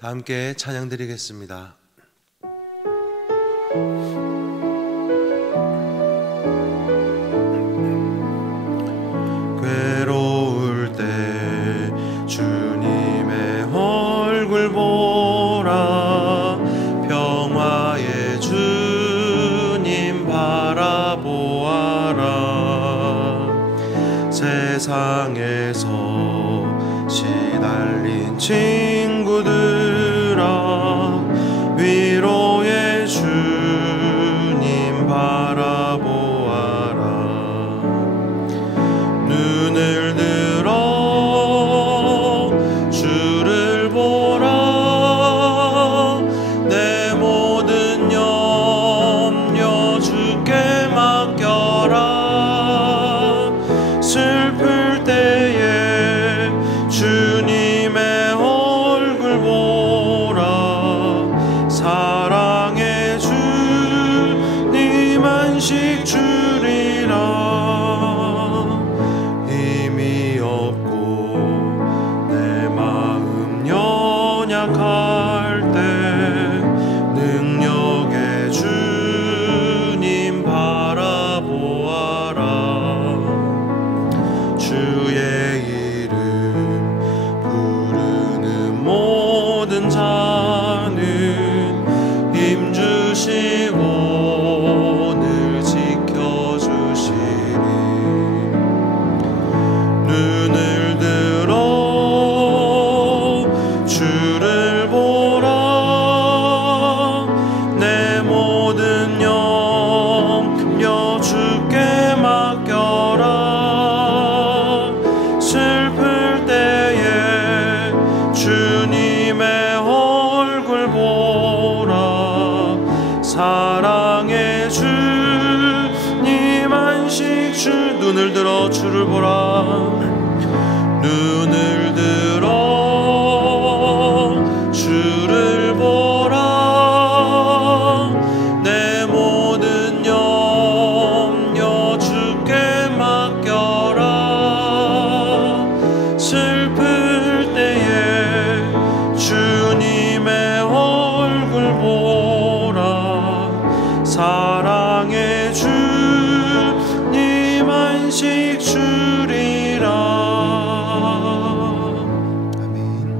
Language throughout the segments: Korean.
다 함께 찬양 드리겠습니다. 괴로울 때 주님의 얼굴 보라, 평화의 주님 바라보아라. 세상에서 시달린 친구들아, 위로의 주님 바라보아라. 눈을 들어 주를 보라, 내 모든 염려 주께 맡겨라. 슬플 때에 주님의 얼굴 보라, 사랑의 주님 안식 주리라. 힘이 없고 내 마음 연약할 때 능력의 주님 바라보아라. 주의 이름 부르는 모든 자는 힘주시고 늘 지켜주시리. 눈을 들어 주를 보라, 내 모든 염려 주께 맡겨라. 슬플 때에 주님의 얼굴 보라, 사랑의 주님 안식 주. 눈을 들어 주를 보라, 눈을 들어 주를 보라, 내 모든 염려 주께 맡겨라. 슬플 때에 주님의 얼굴 보라, 사랑의 주님 안식 주리라. 아멘.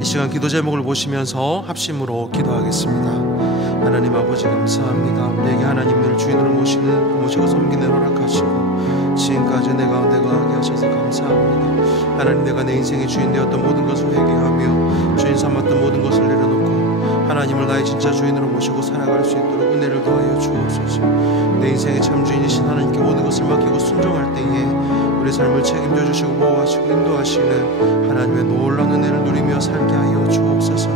이 시간 기도 제목을 보시면서 합심으로 기도하겠습니다. 하나님 아버지 감사합니다. 우리에게 하나님을 주인으로 모시고 섬기는 허락하시고 지금까지 내 가운데 거하게 하셔서 감사합니다. 하나님, 내가 내 인생의 주인 되었던 모든 것을 회개하며 주인 삼았던 모든 것을 내려놓고 하나님을 나의 진짜 주인으로 모시고 살아갈 수 있도록 은혜를 더하여 주옵소서. 내 인생의 참 주인이신 하나님께 모든 것을 맡기고 순종할 때에 우리 삶을 책임져 주시고 보호하시고 인도하시는 하나님의 놀라운 은혜를 누리며 살게 하여 주옵소서.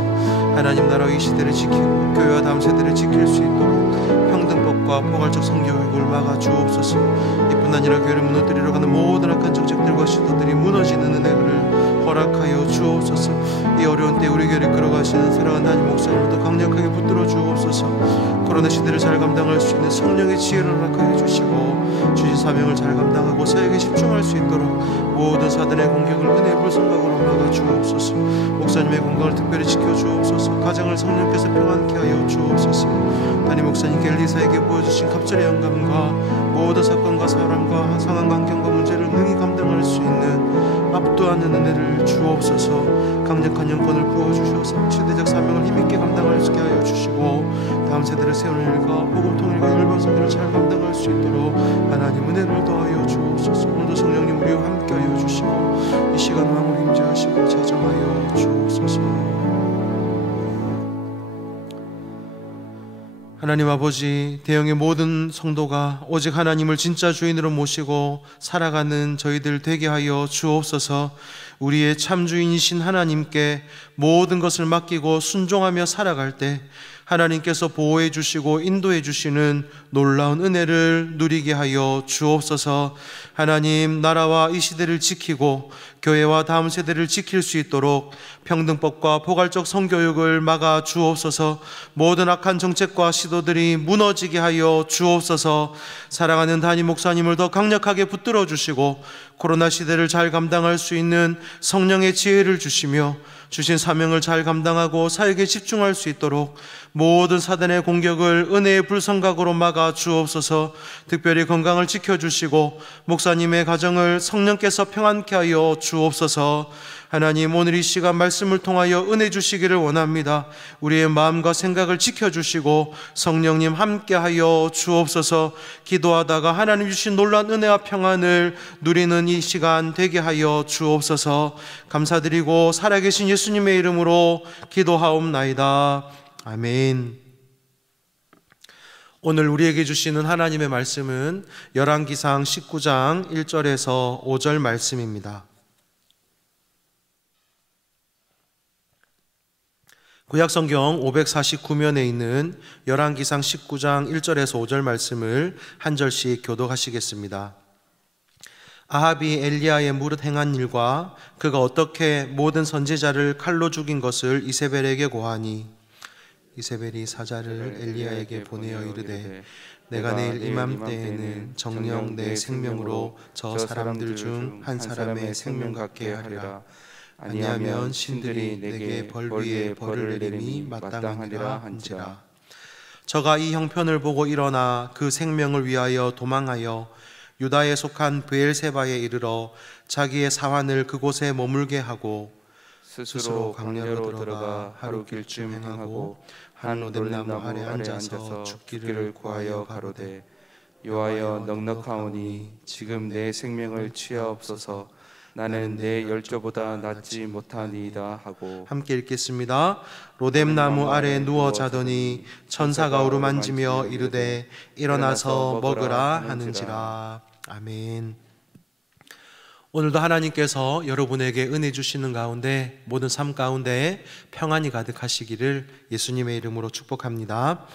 하나님 나라 이 시대를 지키고 교회와 다음 세대를 지킬 수 있도록 평등법과 포괄적 성교육을 막아 주옵소서. 이뿐 아니라 교회를 무너뜨리러 가는 모든 악한 정책들과 시도들이 무너지는 은혜를 허락하여 주옵소서. 이 어려운 때 우리 교회를 끌어가시는 사랑하는 하나님 목사님을 더 강력하게 붙들어 주옵소서. 코로나 시대를 잘 감당할 수 있는 성령의 지혜를 허락하여 주시고 주신 사명을 잘 감당하고 사역에 집중할 수 있도록 모든 사단의 공격을 은혜의 불성각으로 막아 주옵소서. 목사님의 건강을 특별히 지켜 주옵소서. 가정을 성령께서 평안케 하여 주옵소서. 담임 목사님께 엘리사에게 보여주신 갑절의 영감과 모든 사건과 사람과 상황과 환경과 문제를 능히 감당할 수 있는 압도하는 은혜를 주옵소서. 강력한 영권을 부어주셔서 시대적 사명을 힘있게 감당할 수 있게 하여 주시고 다음 세대를 세우는 일과 복음 통일과 열방선교를 잘 감당할 수 있도록 하나님 은혜를 더하여 주옵소서. 오늘도 성령님 우리와 함께 하여 주시고 이 시간 마음을 임재하시고 자정하여 주옵소서. 하나님 아버지, 대형의 모든 성도가 오직 하나님을 진짜 주인으로 모시고 살아가는 저희들 되게 하여 주옵소서. 우리의 참 주인이신 하나님께 모든 것을 맡기고 순종하며 살아갈 때 하나님께서 보호해 주시고 인도해 주시는 놀라운 은혜를 누리게 하여 주옵소서. 하나님, 나라와 이 시대를 지키고 교회와 다음 세대를 지킬 수 있도록 평등법과 포괄적 성교육을 막아 주옵소서. 모든 악한 정책과 시도들이 무너지게 하여 주옵소서. 사랑하는 담임 목사님을 더 강력하게 붙들어 주시고 코로나 시대를 잘 감당할 수 있는 성령의 지혜를 주시며 주신 사명을 잘 감당하고 사역에 집중할 수 있도록 모든 사단의 공격을 은혜의 불성각으로 막아 주옵소서. 특별히 건강을 지켜주시고 목사님의 가정을 성령께서 평안케 하여 주옵소서. 하나님, 오늘 이 시간 말씀을 통하여 은혜 주시기를 원합니다. 우리의 마음과 생각을 지켜주시고 성령님 함께하여 주옵소서. 기도하다가 하나님 주신 놀라운 은혜와 평안을 누리는 이 시간 되게 하여 주옵소서. 감사드리고 살아계신 예수님의 이름으로 기도하옵나이다. 아멘. 오늘 우리에게 주시는 하나님의 말씀은 열왕기상 19장 1절에서 5절 말씀입니다. 구약성경 549면에 있는 열왕기상 19장 1절에서 5절 말씀을 한 절씩 교독하시겠습니다. 아합이 엘리야의 무릇 행한 일과 그가 어떻게 모든 선지자를 칼로 죽인 것을 이세벨에게 고하니, 이세벨이 사자를 엘리야에게 보내어 이르되 내가 내일 이맘때에는 정녕 내 생명으로 저 사람들 중 한 사람의 생명 갖게 하리라. 아니하면 신들이 내게 벌 위에 벌을 내림이 마땅하리라 한지라. 저가 이 형편을 보고 일어나 그 생명을 위하여 도망하여 유다에 속한 브엘세바에 이르러 자기의 사환을 그곳에 머물게 하고 스스로 강야로 들어가 하루 길쯤 행하고 한 로뎀나무 아래 앉아서 죽기를 구하여 가로되 여호와여 넉넉하오니 지금 내 생명을 취하옵소서. 나는 내 열조보다 낫지 못하니이다 하고. 함께 읽겠습니다. 로뎀나무 아래 누워 자더니 천사가 어루만지며 이르되 일어나서 먹으라 하는지라. 아멘. 오늘도 하나님께서 여러분에게 은혜 주시는 가운데 모든 삶 가운데 평안이 가득하시기를 예수님의 이름으로 축복합니다.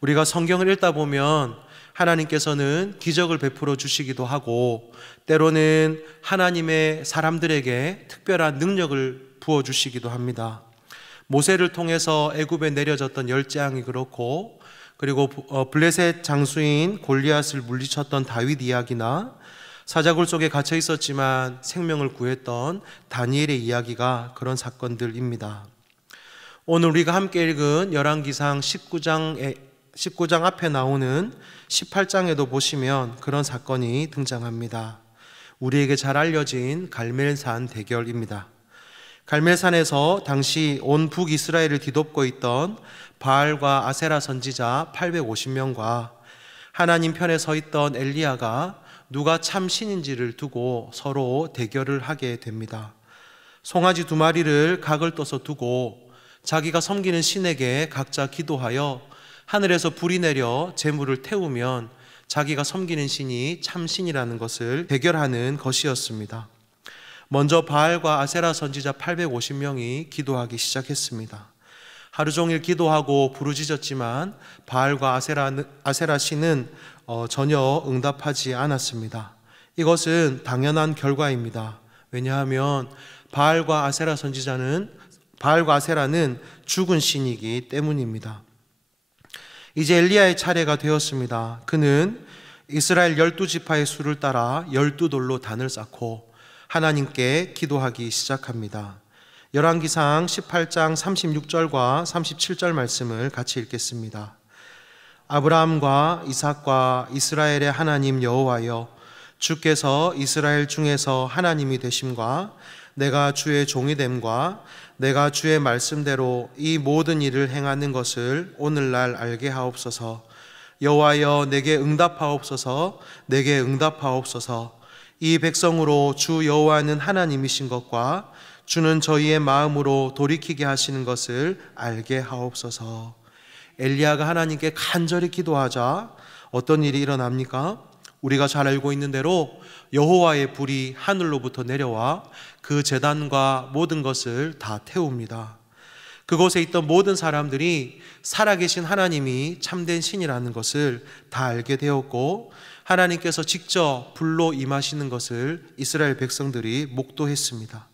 우리가 성경을 읽다 보면 하나님께서는 기적을 베풀어 주시기도 하고 때로는 하나님의 사람들에게 특별한 능력을 부어주시기도 합니다. 모세를 통해서 애굽에 내려졌던 열재앙이 그렇고, 그리고 블레셋 장수인 골리앗을 물리쳤던 다윗 이야기나 사자굴 속에 갇혀 있었지만 생명을 구했던 다니엘의 이야기가 그런 사건들입니다. 오늘 우리가 함께 읽은 열왕기상 19장 앞에 나오는 18장에도 보시면 그런 사건이 등장합니다. 우리에게 잘 알려진 갈멜산 대결입니다. 갈멜산에서 당시 온 북이스라엘을 뒤덮고 있던 바알과 아세라 선지자 850명과 하나님 편에 서 있던 엘리야가 누가 참 신인지를 두고 서로 대결을 하게 됩니다. 송아지 2마리를 각을 떠서 두고 자기가 섬기는 신에게 각자 기도하여 하늘에서 불이 내려 제물을 태우면 자기가 섬기는 신이 참신이라는 것을 대결하는 것이었습니다. 먼저 바알과 아세라 선지자 850명이 기도하기 시작했습니다. 하루 종일 기도하고 부르짖었지만 바알과 아세라 신은 전혀 응답하지 않았습니다. 이것은 당연한 결과입니다. 왜냐하면 바알과 아세라는 죽은 신이기 때문입니다. 이제 엘리야의 차례가 되었습니다. 그는 이스라엘 12지파의 수를 따라 12돌로 단을 쌓고 하나님께 기도하기 시작합니다. 열왕기상 18장 36절과 37절 말씀을 같이 읽겠습니다. 아브라함과 이삭과 이스라엘의 하나님 여호와여, 주께서 이스라엘 중에서 하나님이 되심과 내가 주의 종이 됨과 내가 주의 말씀대로 이 모든 일을 행하는 것을 오늘날 알게 하옵소서. 여호와여, 내게 응답하옵소서. 내게 응답하옵소서. 이 백성으로 주 여호와는 하나님이신 것과 주는 저희의 마음으로 돌이키게 하시는 것을 알게 하옵소서. 엘리야가 하나님께 간절히 기도하자 어떤 일이 일어납니까? 우리가 잘 알고 있는 대로 여호와의 불이 하늘로부터 내려와 그 제단과 모든 것을 다 태웁니다. 그곳에 있던 모든 사람들이 살아계신 하나님이 참된 신이라는 것을 다 알게 되었고, 하나님께서 직접 불로 임하시는 것을 이스라엘 백성들이 목도했습니다.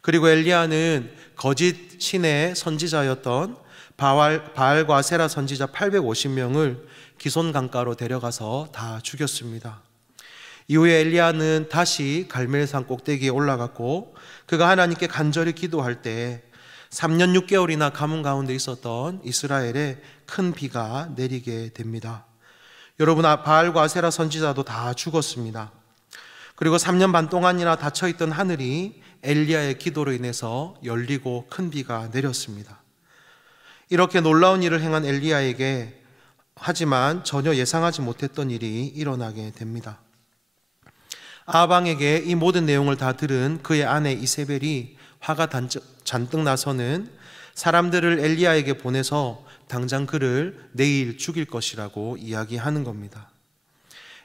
그리고 엘리야는 거짓 신의 선지자였던 바알과 아세라 선지자 850명을 기손강가로 데려가서 다 죽였습니다. 이후에 엘리야는 다시 갈멜산 꼭대기에 올라갔고 그가 하나님께 간절히 기도할 때 3년 6개월이나 가뭄 가운데 있었던 이스라엘에 큰 비가 내리게 됩니다. 여러분, 바알과 아세라 선지자도 다 죽었습니다. 그리고 3년 반 동안이나 닫혀있던 하늘이 엘리야의 기도로 인해서 열리고 큰 비가 내렸습니다. 이렇게 놀라운 일을 행한 엘리야에게 하지만 전혀 예상하지 못했던 일이 일어나게 됩니다. 아합왕에게 이 모든 내용을 다 들은 그의 아내 이세벨이 화가 잔뜩 나서는 사람들을 엘리야에게 보내서 당장 그를 내일 죽일 것이라고 이야기하는 겁니다.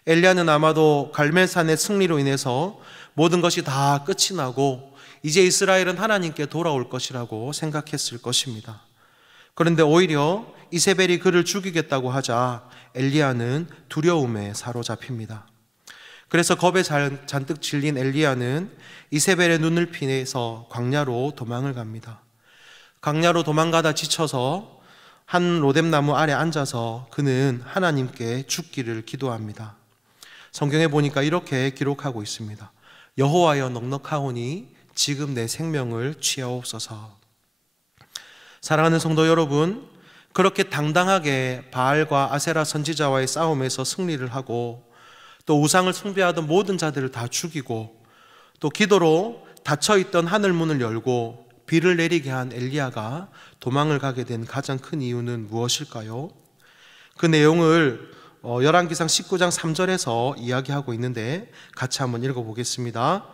엘리야는 아마도 갈멜산의 승리로 인해서 모든 것이 다 끝이 나고 이제 이스라엘은 하나님께 돌아올 것이라고 생각했을 것입니다. 그런데 오히려 이세벨이 그를 죽이겠다고 하자 엘리야는 두려움에 사로잡힙니다. 그래서 겁에 잔뜩 질린 엘리야는 이세벨의 눈을 피해서 광야로 도망을 갑니다. 광야로 도망가다 지쳐서 한 로뎀나무 아래 앉아서 그는 하나님께 죽기를 기도합니다. 성경에 보니까 이렇게 기록하고 있습니다. 여호와여 넉넉하오니 지금 내 생명을 취하옵소서. 사랑하는 성도 여러분, 그렇게 당당하게 바알과 아세라 선지자와의 싸움에서 승리를 하고 또 우상을 숭배하던 모든 자들을 다 죽이고 또 기도로 닫혀있던 하늘 문을 열고 비를 내리게 한 엘리야가 도망을 가게 된 가장 큰 이유는 무엇일까요? 그 내용을 열왕기상 19장 3절에서 이야기하고 있는데 같이 한번 읽어보겠습니다.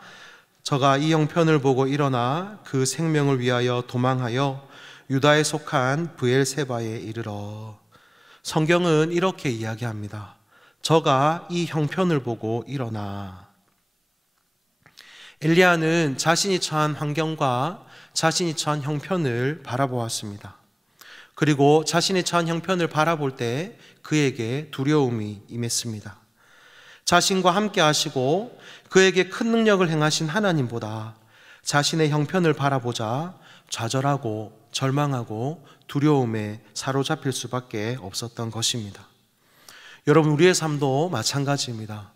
저가 이 형편을 보고 일어나 그 생명을 위하여 도망하여 유다에 속한 브엘세바에 이르러. 성경은 이렇게 이야기합니다. 저가 이 형편을 보고 일어나. 엘리야는 자신이 처한 환경과 자신이 처한 형편을 바라보았습니다. 그리고 자신이 처한 형편을 바라볼 때 그에게 두려움이 임했습니다. 자신과 함께 하시고 그에게 큰 능력을 행하신 하나님보다 자신의 형편을 바라보자 좌절하고 절망하고 두려움에 사로잡힐 수밖에 없었던 것입니다. 여러분, 우리의 삶도 마찬가지입니다.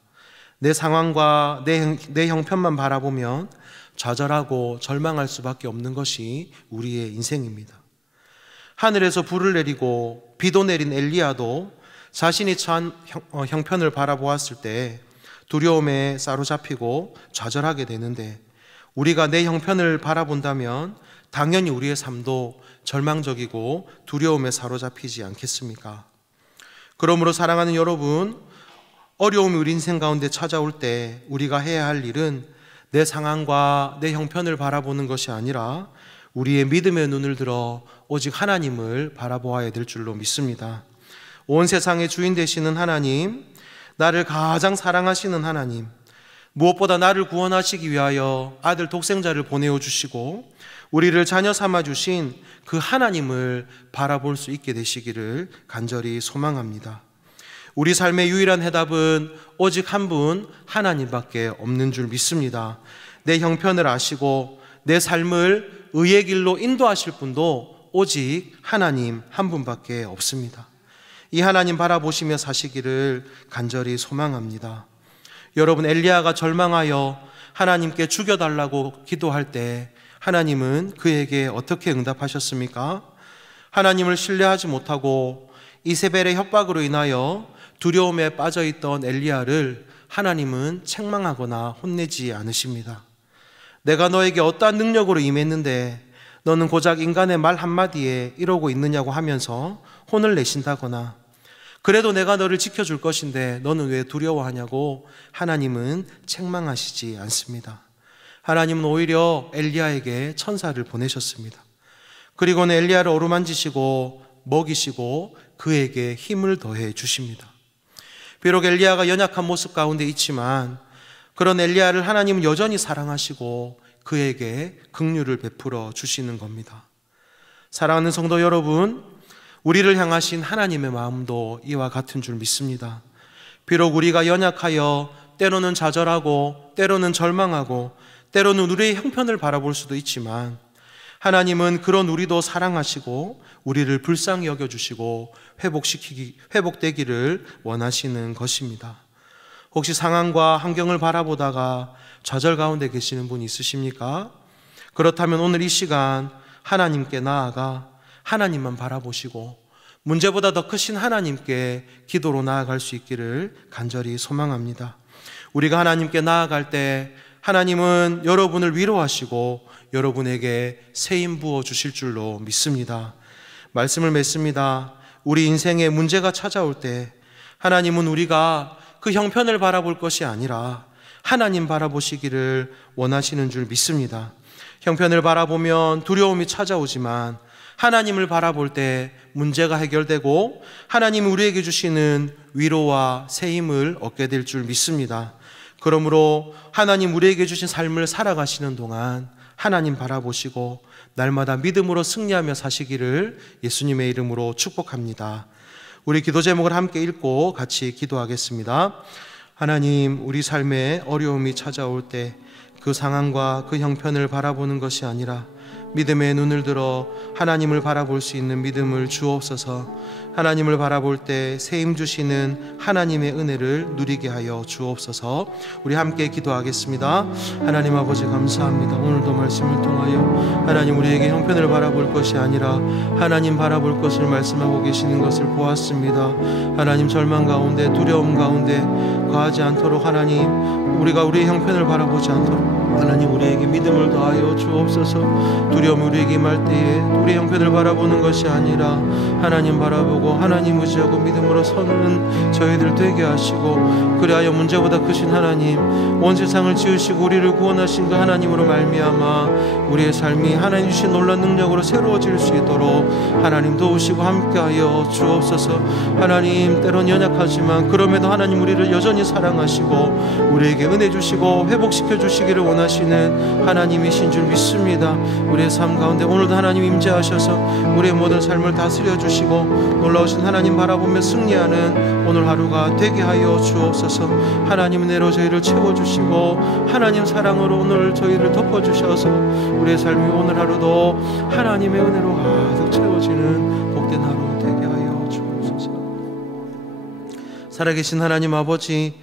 내 상황과 내 형편만 바라보면 좌절하고 절망할 수밖에 없는 것이 우리의 인생입니다. 하늘에서 불을 내리고 비도 내린 엘리야도 자신이 처한 형편을 바라보았을 때 두려움에 사로잡히고 좌절하게 되는데, 우리가 내 형편을 바라본다면 당연히 우리의 삶도 절망적이고 두려움에 사로잡히지 않겠습니까? 그러므로 사랑하는 여러분, 어려움이 우리 인생 가운데 찾아올 때 우리가 해야 할 일은 내 상황과 내 형편을 바라보는 것이 아니라 우리의 믿음의 눈을 들어 오직 하나님을 바라보아야 될 줄로 믿습니다. 온 세상의 주인 되시는 하나님, 나를 가장 사랑하시는 하나님, 무엇보다 나를 구원하시기 위하여 아들 독생자를 보내어 주시고 우리를 자녀 삼아 주신 그 하나님을 바라볼 수 있게 되시기를 간절히 소망합니다. 우리 삶의 유일한 해답은 오직 한 분 하나님밖에 없는 줄 믿습니다. 내 형편을 아시고 내 삶을 의의 길로 인도하실 분도 오직 하나님 한 분밖에 없습니다. 이 하나님 바라보시며 사시기를 간절히 소망합니다. 여러분, 엘리야가 절망하여 하나님께 죽여달라고 기도할 때 하나님은 그에게 어떻게 응답하셨습니까? 하나님을 신뢰하지 못하고 이세벨의 협박으로 인하여 두려움에 빠져있던 엘리야를 하나님은 책망하거나 혼내지 않으십니다. 내가 너에게 어떠한 능력으로 임했는데 너는 고작 인간의 말 한마디에 이러고 있느냐고 하면서 혼을 내신다거나, 그래도 내가 너를 지켜줄 것인데 너는 왜 두려워하냐고 하나님은 책망하시지 않습니다. 하나님은 오히려 엘리야에게 천사를 보내셨습니다. 그리고는 엘리야를 어루만지시고 먹이시고 그에게 힘을 더해 주십니다. 비록 엘리야가 연약한 모습 가운데 있지만 그런 엘리야를 하나님은 여전히 사랑하시고 그에게 긍휼을 베풀어 주시는 겁니다. 사랑하는 성도 여러분, 우리를 향하신 하나님의 마음도 이와 같은 줄 믿습니다. 비록 우리가 연약하여 때로는 좌절하고 때로는 절망하고 때로는 우리의 형편을 바라볼 수도 있지만 하나님은 그런 우리도 사랑하시고 우리를 불쌍히 여겨주시고 회복되기를 원하시는 것입니다. 혹시 상황과 환경을 바라보다가 좌절 가운데 계시는 분 있으십니까? 그렇다면 오늘 이 시간 하나님께 나아가 하나님만 바라보시고 문제보다 더 크신 하나님께 기도로 나아갈 수 있기를 간절히 소망합니다. 우리가 하나님께 나아갈 때 하나님은 여러분을 위로하시고 여러분에게 새 힘 부어 주실 줄로 믿습니다. 말씀을 맺습니다. 우리 인생에 문제가 찾아올 때 하나님은 우리가 그 형편을 바라볼 것이 아니라 하나님 바라보시기를 원하시는 줄 믿습니다. 형편을 바라보면 두려움이 찾아오지만 하나님을 바라볼 때 문제가 해결되고 하나님이 우리에게 주시는 위로와 새 힘을 얻게 될 줄 믿습니다. 그러므로 하나님 우리에게 주신 삶을 살아가시는 동안 하나님 바라보시고 날마다 믿음으로 승리하며 사시기를 예수님의 이름으로 축복합니다. 우리 기도 제목을 함께 읽고 같이 기도하겠습니다. 하나님, 우리 삶에 어려움이 찾아올 때 그 상황과 그 형편을 바라보는 것이 아니라 믿음의 눈을 들어 하나님을 바라볼 수 있는 믿음을 주옵소서. 하나님을 바라볼 때 새 힘 주시는 하나님의 은혜를 누리게 하여 주옵소서. 우리 함께 기도하겠습니다. 하나님 아버지 감사합니다. 오늘도 말씀을 통하여 하나님 우리에게 형편을 바라볼 것이 아니라 하나님 바라볼 것을 말씀하고 계시는 것을 보았습니다. 하나님 절망 가운데 두려움 가운데 거하지 않도록 하나님 우리가 우리의 형편을 바라보지 않도록 하나님 우리에게 믿음을 더하여 주옵소서. 두려움이 우리에게 임할 때에 우리의 형편을 바라보는 것이 아니라 하나님 바라보고 하나님 의지하고 믿음으로 서는 저희들 되게 하시고 그리하여 문제보다 크신 하나님 온 세상을 지으시고 우리를 구원하신 그 하나님으로 말미암아 우리의 삶이 하나님 주신 놀라운 능력으로 새로워질 수 있도록 하나님 도우시고 함께하여 주옵소서. 하나님 때론 연약하지만 그럼에도 하나님 우리를 여전히 사랑하시고 우리에게 은혜 주시고 회복시켜 주시기를 원하시는 하나님이신 줄 믿습니다. 우리의 삶 가운데 오늘도 하나님 임재하셔서 우리의 모든 삶을 다스려 주시고 놀라우신 하나님 바라보며 승리하는 오늘 하루가 되게 하여 주옵소서. 하나님 은혜로 저희를 채워주시고 하나님 사랑으로 오늘 저희를 덮어주셔서 우리의 삶이 오늘 하루도 하나님의 은혜로 가득 채워지는 복된 하루 되게 하여 주옵소서. 살아계신 하나님 아버지,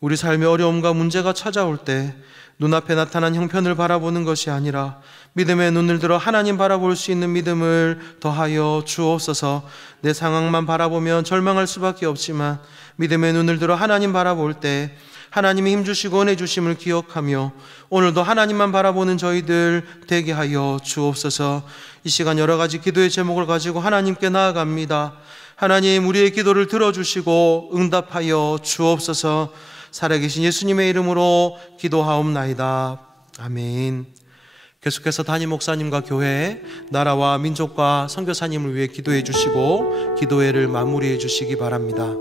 우리 삶의 어려움과 문제가 찾아올 때 눈앞에 나타난 형편을 바라보는 것이 아니라 믿음의 눈을 들어 하나님 바라볼 수 있는 믿음을 더하여 주옵소서. 내 상황만 바라보면 절망할 수밖에 없지만 믿음의 눈을 들어 하나님 바라볼 때 하나님이 힘주시고 은혜 주심을 기억하며 오늘도 하나님만 바라보는 저희들 되게 하여 주옵소서. 이 시간 여러 가지 기도의 제목을 가지고 하나님께 나아갑니다. 하나님 우리의 기도를 들어주시고 응답하여 주옵소서. 살아계신 예수님의 이름으로 기도하옵나이다. 아멘. 계속해서 담임 목사님과 교회, 나라와 민족과 선교사님을 위해 기도해 주시고 기도회를 마무리해 주시기 바랍니다.